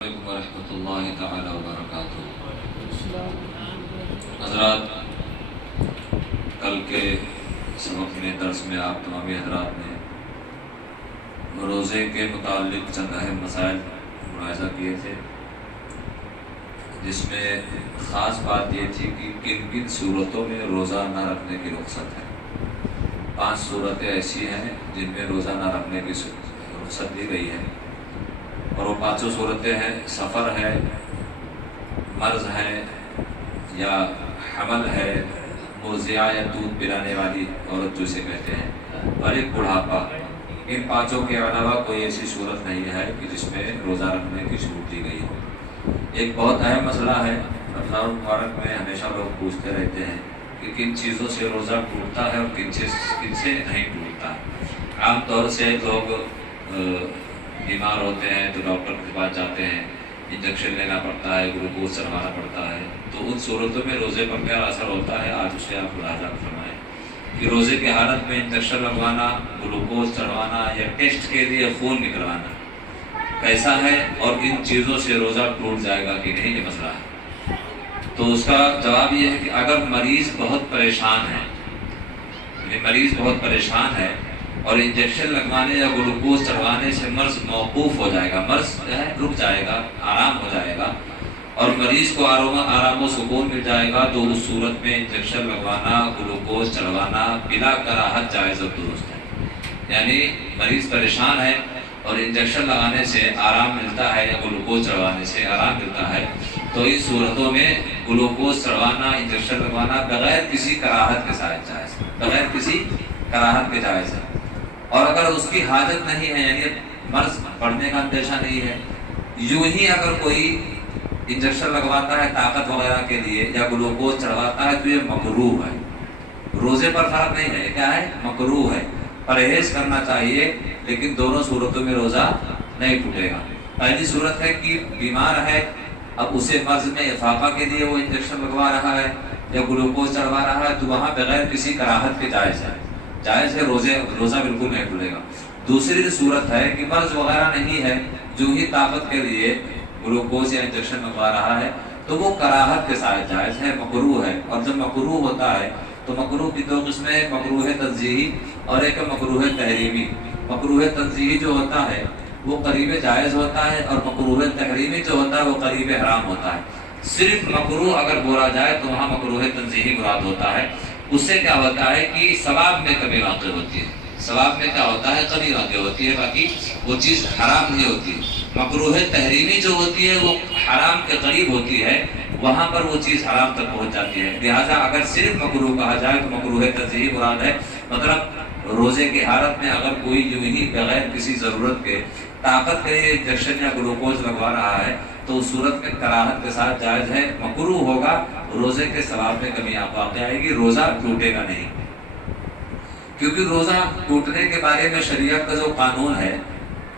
علیکم ورحمۃ اللہ تعالی وبرکاتہ۔ حضرات، کل کے سبق میں درس میں آپ تمامی حضرات نے روزے کے متعلق چند اہم مسائل ملاحظہ کیے تھے، جس میں خاص بات یہ تھی کہ کن کن صورتوں میں روزہ نہ رکھنے کی رخصت ہے۔ 5 صورتیں ایسی ہیں جن میں روزہ نہ رکھنے کی رخصت دی گئی ہے، اور وہ 5 صورتیں ہیں: سفر ہے، مرض ہے، یا حمل ہے، مرضعہ یا دودھ پلانے والی عورت جو اسے کہتے ہیں، اور ایک بڑھاپا۔ ان 5 کے علاوہ کوئی ایسی صورت نہیں ہے کہ جس میں روزہ رکھنے کی چھوٹ دی گئی ہو۔ ایک بہت اہم مسئلہ ہے، رمضان المبارک میں ہمیشہ لوگ پوچھتے رہتے ہیں کہ کن چیزوں سے روزہ ٹوٹتا ہے اور کن سے نہیں ٹوٹتا۔ عام طور سے لوگ بیمار ہوتے ہیں تو ڈاکٹر کے پاس جاتے ہیں، انجیکشن لینا پڑتا ہے، گلوکوز چڑھوانا پڑتا ہے، تو ان صورتوں میں روزے پر کیا اثر ہوتا ہے؟ آج اس سے آپ ملاحظہ فرمائیں کہ روزے کی حالت میں انجیکشن لگوانا، گلوکوز چڑھوانا یا ٹیسٹ کے لیے خون نکلوانا کیسا ہے، اور ان چیزوں سے روزہ ٹوٹ جائے گا کہ نہیں، یہ مسئلہ ہے۔ تو اس کا جواب یہ ہے کہ اگر مریض بہت پریشان ہے، مریض بہت پریشان ہے اور انجیکشن لگوانے یا گلوکوز چڑھوانے سے مرض موقوف ہو جائے گا، مرض جو ہے رک جائے گا، آرام ہو جائے گا، اور مریض کو آرام و سکون مل جائے گا، تو اس صورت میں انجیکشن لگوانا، گلوکوز چڑھوانا بلا کراہت جائز و درست ہے۔ یعنی مریض پریشان ہے اور انجیکشن لگانے سے آرام ملتا ہے یا گلوکوز چڑھوانے سے آرام ملتا ہے، تو ان صورتوں میں گلوکوز چڑھوانا، انجیکشن لگوانا بغیر کسی کراہت کے ساتھ جائز، بغیر کسی کراہت کے جائز ہے۔ اور اگر اس کی حاجت نہیں ہے، یعنی مرض پڑنے کا اندیشہ نہیں ہے، یوں ہی اگر کوئی انجیکشن لگواتا ہے طاقت وغیرہ کے لیے یا گلوکوز چڑھواتا ہے، تو یہ مکروہ ہے، روزے پر فرق نہیں ہے، کیا ہے؟ مکروہ ہے، پرہیز کرنا چاہیے، لیکن دونوں صورتوں میں روزہ نہیں ٹوٹے گا۔ پہلی صورت ہے کہ بیمار ہے، اب اسے مرض میں افاقہ کے لیے وہ انجیکشن لگوا رہا ہے یا گلوکوز چڑھوا رہا ہے، تو وہاں بغیر کسی کراہت کے جائز ہے، روزہ بالکل نہیں ٹوٹے گا۔ دوسری صورت ہے کہ مرض وغیرہ نہیں ہے، جو ہی طاقت کے لیے گلوکوز یا انجیکشن لگوا رہا ہے، تو وہ کراہت کے ساتھ جائز ہے، مکروہ ہے۔ اور جب مکروہ ہوتا ہے تو مکروہ کی 2 قسمیں ہیں، مکروہ تنزیہی اور ایک مکروہ تحریمی۔ مکروہ تنزیہی جو ہوتا ہے وہ قریب جائز ہوتا ہے، اور مکروہ تحریمی جو ہوتا ہے وہ قریب حرام ہوتا ہے۔ صرف مکروہ اگر بولا جائے تو وہاں مکروہ تنزیہی مراد ہوتا ہے۔ اس سے کیا ہوتا ہے کہ ثواب میں کمی واقع ہوتی ہے، ثواب میں کیا ہوتا ہے؟ کمی واقع ہوتی ہے، باقی وہ چیز حرام نہیں ہوتی۔ مکروہ تحریمی جو ہوتی ہے وہ حرام کے قریب ہوتی ہے، وہاں پر وہ چیز حرام تک پہنچ جاتی ہے۔ لہٰذا اگر صرف مکروہ کہا جائے تو مکروہ تنزیہی مراد ہے، مطلب روزے کی حالت میں اگر کوئی یوں ہی بغیر کسی ضرورت کے طاقت کے لیے انجیکشن یا گلوکوز لگوا رہا ہے، تو اس صورت میں کراہت کے ساتھ جائز ہے، مکروہ ہوگا، روزے کے ثواب میں کمی واقع آئے گی، روزہ ٹوٹے گا نہیں۔ کیونکہ روزہ ٹوٹنے کے بارے میں شریعت کا جو قانون ہے،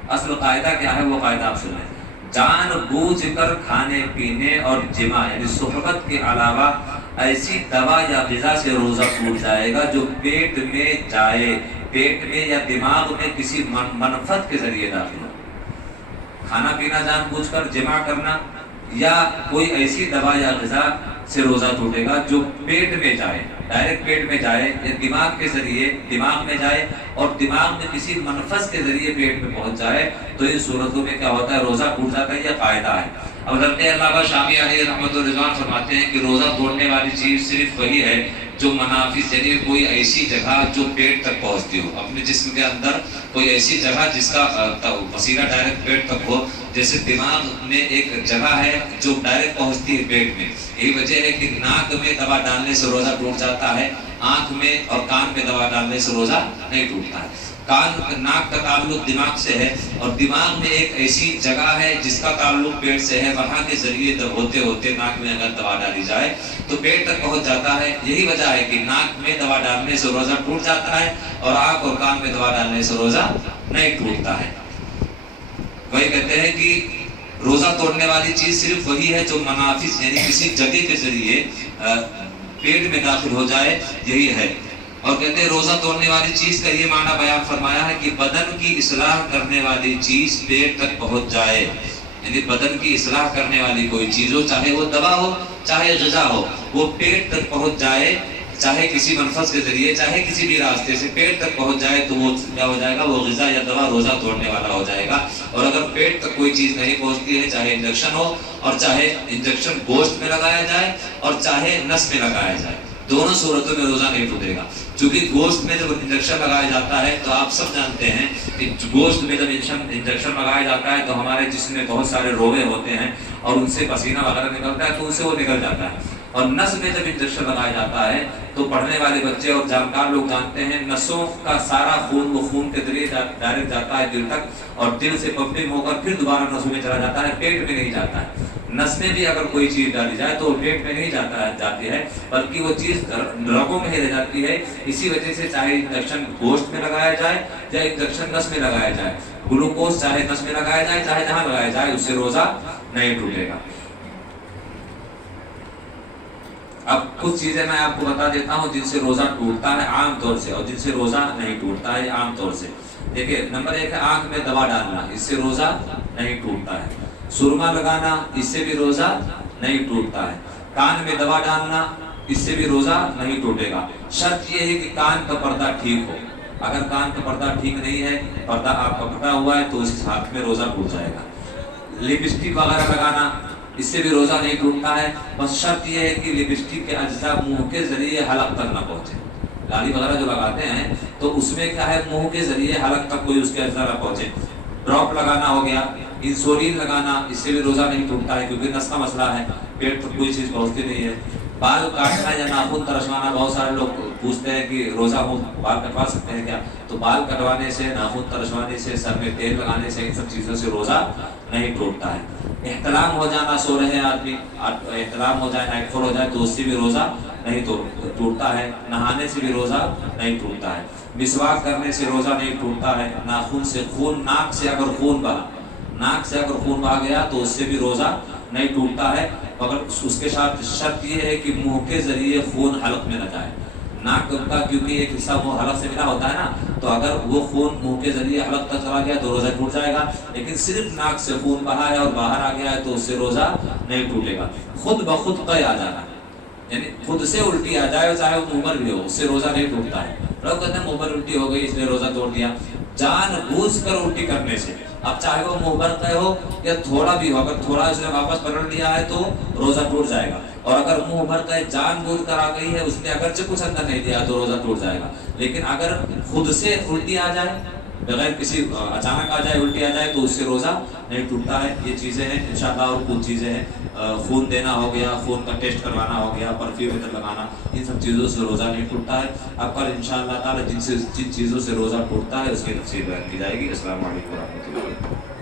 اصل قاعدہ کیا ہے، وہ قاعدہ آپ سنیں: جان بوجھ کر کھانے پینے اور جماع یعنی صحبت کے علاوہ ایسی دوا یا غذا سے روزہ ٹوٹ جائے گا جو پیٹ میں جائے، پیٹ میں یا دماغ میں کسی منفعت کے ذریعے داخل ہو۔ کھانا پینا جان بوجھ کر، جماع کرنا، یا کوئی ایسی دوا یا غذا سے روزہ ٹوٹے گا جو پیٹ میں جائے، ڈائریکٹ پیٹ میں جائے، یا دماغ کے ذریعے دماغ میں جائے اور دماغ میں کسی منفذ کے ذریعے پیٹ میں پہنچ جائے، تو ان صورتوں میں کیا ہوتا ہے؟ روزہ ٹوٹ جاتا ہے، یہ قاعدہ ہے۔ اب حضرت علامہ شامی علیہ رحمۃ الرضوان فرماتے ہیں کہ روزہ توڑنے والی چیز صرف وہی ہے جو منافذ، یعنی کوئی ایسی جگہ جو پیٹ تک پہنچتی ہو، اپنے جسم کے اندر کوئی ایسی جگہ جس کا وسیلہ ڈائریکٹ پیٹ تک ہو، جیسے دماغ میں ایک جگہ ہے جو ڈائریکٹ پہنچتی ہے پیٹ میں۔ یہی وجہ ہے کہ ناک میں دوا ڈالنے سے روزہ ٹوٹ جاتا ہے، آنکھ میں اور کان میں دوا ڈالنے سے روزہ نہیں ٹوٹتا ہے۔ ناک کا تعلق دماغ سے ہے، اور دماغ میں ایک ایسی جگہ ہے جس کا تعلق پیٹ سے ہے، وہاں کے ذریعے ہوتے ہوتے ناک میں اگر دوا ڈالی جائے تو پیٹ تک پہنچ جاتا ہے۔ یہی وجہ ہے کہ ناک میں دوا ڈالنے سے روزہ ٹوٹ جاتا ہے، اور آنکھ اور کان میں دوا ڈالنے سے روزہ نہیں ٹوٹتا ہے۔ وہی کہتے ہیں کہ روزہ توڑنے والی چیز صرف وہی ہے جو منافذ یعنی کسی جگہ کے ذریعے پیٹ میں داخل ہو جائے، یہی ہے۔ اور کہتے ہیں روزہ توڑنے والی چیز کا یہ معنی بیان فرمایا ہے کہ بدن کی اصلاح کرنے والی چیز پیٹ تک پہنچ جائے، یعنی بدن کی اصلاح کرنے والی کوئی چیز ہو، چاہے وہ دوا ہو چاہے غذا ہو، وہ پیٹ تک پہنچ جائے، چاہے کسی منفذ کے ذریعے چاہے کسی بھی راستے سے پیٹ تک پہنچ جائے تو وہ کیا ہو جائے گا، وہ غذا یا دوا روزہ توڑنے والا ہو جائے گا۔ اور اگر پیٹ تک کوئی چیز نہیں پہنچتی ہے، چاہے انجیکشن ہو اور چاہے انجیکشن گوشت میں لگایا جائے اور چاہے نس میں لگایا جائے، دونوں صورتوں میں روزہ نہیں ٹوٹے گا۔ چونکہ گوشت میں جب انجیکشن لگایا جاتا ہے تو آپ سب جانتے ہیں کہ گوشت میں جب انجیکشن لگایا جاتا ہے تو ہمارے جسم میں بہت سارے روئے ہوتے ہیں اور ان سے پسینہ وغیرہ نکلتا ہے تو ان سے وہ نکل جاتا ہے۔ اور نس میں جب انجیکشن لگایا جاتا ہے تو پڑھنے والے بچے اور جانکار لوگ جانتے ہیں نسوں کا سارا خون وہ خون کے ذریعے ڈائریکٹ جاتا ہے دل تک اور دل سے پمپنگ ہو کر پھر دوبارہ نسوں میں چلا جاتا ہے، پیٹ میں نہیں جاتا ہے۔ نس میں بھی اگر کوئی چیز ڈالی جائے تو پیٹ میں نہیں جاتی ہے بلکہ وہ چیز رگوں میں ہی رہ جاتی ہے۔ اسی وجہ سے چاہے انجیکشن گوشت میں لگایا جائے یا انجیکشن نس میں لگایا جائے، گلوکوز چاہے نس میں لگایا جائے چاہے جہاں لگایا جائے، اس سے روزہ نہیں ٹوٹے گا۔ اب کچھ چیزیں میں آپ کو بتا دیتا ہوں جن سے روزہ ٹوٹتا ہے عام طور سے اور جن سے روزہ نہیں ٹوٹتا ہے عام طور سے۔ دیکھیے نمبر 1 ہے آنکھ میں دوا ڈالنا، اس سے روزہ نہیں ٹوٹتا ہے۔ سرما لگانا، اس سے بھی روزہ نہیں ٹوٹتا ہے۔ کان میں دوا ڈالنا، اس سے بھی روزہ نہیں ٹوٹے گا۔ شرط یہ ہے کہ کان کا پردہ ٹھیک ہو، اگر کان کا پردہ ٹھیک نہیں ہے، پردہ آپ کا پھٹا ہوا ہے تو اس ہاتھ میں روزہ ٹوٹ جائے گا۔ لپسٹک وغیرہ لگانا، اس سے بھی روزہ نہیں ٹوٹتا ہے، بس شرط یہ ہے کہ لپسٹک کے اجزاء منہ کے ذریعے حلق تک نہ پہنچے۔ لالی وغیرہ جو لگاتے ہیں تو اس میں کیا ہے، منہ کے ذریعے حلق تک کوئی اس کے اجزاء نہ پہنچے۔ ڈراپ لگانا ہو گیا، انسولین لگانا، اس سے بھی روزہ نہیں ٹوٹتا ہے کیونکہ نس کا مسئلہ ہے، پیٹ تک کوئی چیز پہنچتی نہیں ہے۔ بال کاٹنا یا ناخن ترشوانا، بہت سارے لوگ پوچھتے ہیں کہ روزہ ہو بال کٹوا سکتے ہیں کیا؟ تو بال کٹوانے سے، ناخن ترشوانے سے، سر میں تیل لگانے سے، ان سب چیزوں سے روزہ نہیں ٹوٹتا ہے۔ احتلام ہو جانا، سو رہے آدمی احتلام ہو جائے، نائٹ فال ہو جائے تو اس سے بھی روزہ نہیں ٹوٹتا ہے۔ نہانے سے بھی روزہ نہیں ٹوٹتا ہے۔ مسواک کرنے سے روزہ نہیں ٹوٹتا ہے۔ ناخن سے خون، ناک سے اگر خون بہا گیا تو اس سے بھی روزہ نہیں ٹوٹتا ہے، مگر اس کے ساتھ شرط یہ ہے کہ منہ کے ذریعے خون حلق میں نہ جائے۔ ناک کا کیونکہ ایک حصہ وہ حلق سے ملا ہوتا ہے نا، تو اگر وہ خون منہ کے ذریعے حلق تک چلا گیا تو روزہ ٹوٹ جائے گا، لیکن صرف ناک سے خون بہا ہے اور باہر آ گیا ہے تو اس سے روزہ نہیں ٹوٹے گا۔ خود بخود قے آ جانا، یعنی خود سے الٹی آ جائے چاہے وہ منہ پر بھی ہو، اس سے روزہ نہیں ٹوٹتا ہے۔ لوگ کہتے ہیں منہ پر الٹی ہو گئی اس نے روزہ توڑ دیا، جان بوجھ کر الٹی کرنے سے، اب چاہے وہ منہ پر قے ہو یا تھوڑا بھی ہو، اگر تھوڑا اس نے واپس پکڑ لیا ہے تو روزہ ٹوٹ جائے گا، اور اگر منہ بھر قے جان بوجھ کر آ گئی ہے، اس نے اگرچہ کچھ اندر نہیں دیا تو روزہ ٹوٹ جائے گا۔ لیکن اگر خود سے الٹی آ جائے، بغیر کسی اچانک آ جائے الٹی آ جائے تو اس سے روزہ نہیں ٹوٹتا ہے۔ یہ چیزیں ہیں انشاءاللہ، اور کچھ چیزیں ہیں، خون دینا ہو گیا، خون کا ٹیسٹ کروانا ہو گیا، پرفیوم لگانا، ان سب چیزوں سے روزہ نہیں ٹوٹتا ہے۔ اب کل انشاءاللہ تعالی جن چیزوں سے روزہ ٹوٹتا ہے اس کی تفصیل بیان کی جائے گی۔ السلام علیکم ورحمۃ اللہ۔